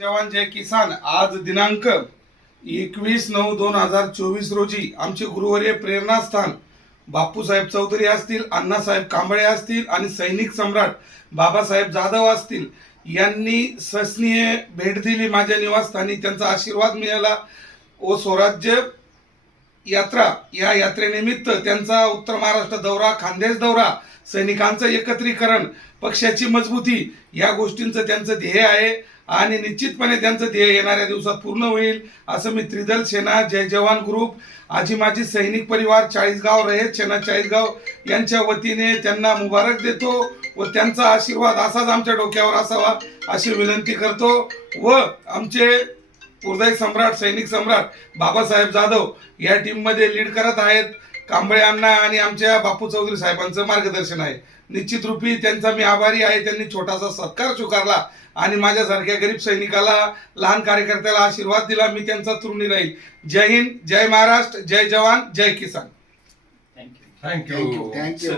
जवान जय किसान आज दिनांक 21/9/2024 रोजी आमचे गुरुवर्य प्रेरणास्थान बापूसाहेब चौधरी असतील, अण्णासाहेब कांबळे असतील आणि सैनिक सम्राट बाबासाहेब जाधव असतील यांनी सस्नीय भेट दिली माझ्या निवासस्थानी. त्यांचा आशीर्वाद मिळाला व स्वराज्य यात्रा या यात्रेनिमित्त त्यांचा उत्तर महाराष्ट्र दौरा, खानदेश दौरा, सैनिकांचं एकत्रीकरण, पक्षाची मजबूती या गोष्टींचं त्यांचं ध्येय आहे आणि निश्चितपणे त्यांचं ध्येय येणाऱ्या दिवसात पूर्ण होईल असं मी त्रिदल सेना, जय जवान ग्रुप, आजी माजी सैनिक परिवार, 40 गाव रयत सेना 40 गाव यांच्या वतीने त्यांना मुबारक देतो व त्यांचा आशीर्वाद असाच आमच्या डोक्यावर असावा अशी विनंती करतो. व आमचे हृदय सम्राट, सैनिक सम्राट बाबासाहेब जाधव या टीममध्ये लीड करत आहेत. कांबळे अण्णा आणि आमच्या बापू चौधरी साहेबांचं मार्गदर्शन आहे. निश्चित रूपी त्यांचा मी आभारी आहे. त्यांनी छोटासा सत्कार स्वीकारला आणि माझ्यासारख्या गरीब सैनिकाला, लहान कार्यकर्त्याला आशीर्वाद दिला. मी त्यांचा ऋणी राहील. जय हिंद, जय महाराष्ट्र, जय जवान, जय किसान. थँक्यू.